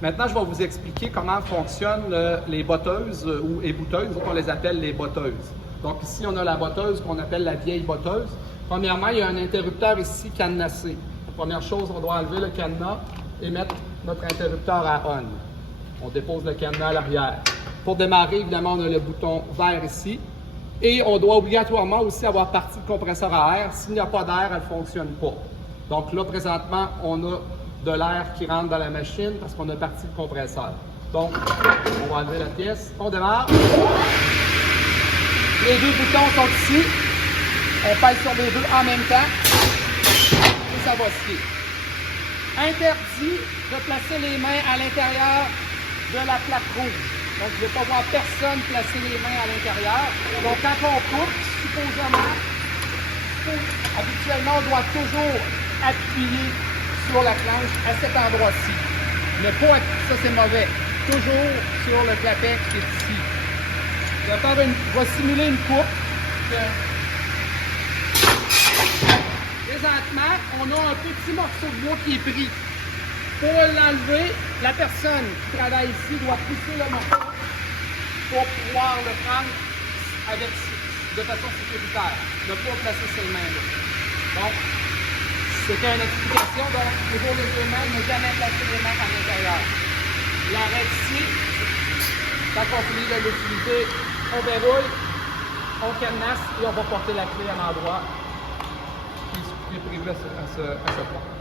Maintenant, je vais vous expliquer comment fonctionnent les botteuses ou ébouteuses. Nous autres, on les appelle les botteuses. Donc ici, on a la botteuse qu'on appelle la vieille botteuse. Premièrement, il y a un interrupteur ici cadenassé. Première chose, on doit enlever le cadenas et mettre notre interrupteur à on. On dépose le cadenas à l'arrière. Pour démarrer, évidemment, on a le bouton vert ici. Et on doit obligatoirement aussi avoir partie de compresseur à air. S'il n'y a pas d'air, elle ne fonctionne pas. Donc là, présentement, on a de l'air qui rentre dans la machine parce qu'on a parti le compresseur. Donc, on va enlever la pièce. On démarre. Les deux boutons sont ici. On pèse sur les deux en même temps. Et ça va scier. Interdit de placer les mains à l'intérieur de la plaque rouge. Donc, je ne vais pas voir personne placer les mains à l'intérieur. Donc, quand on coupe, supposément, habituellement, on doit toujours appuyer sur la planche à cet endroit-ci. Mais pas, ça c'est mauvais. Toujours sur le clapet qui est ici. Je vais simuler une coupe. Présentement, on a un petit morceau de bois qui est pris. Pour l'enlever, la personne qui travaille ici doit pousser le morceau pour pouvoir le prendre de façon sécuritaire. Ne pas placer ses mains là. Donc, c'était une explication. Donc, toujours les deux mains, ne jamais placer les mains à l'intérieur. L'arrêt ici, quand on finit de l'utilité, on verrouille, on cadenasse et on va porter la clé à l'endroit qui est prévu à ce point.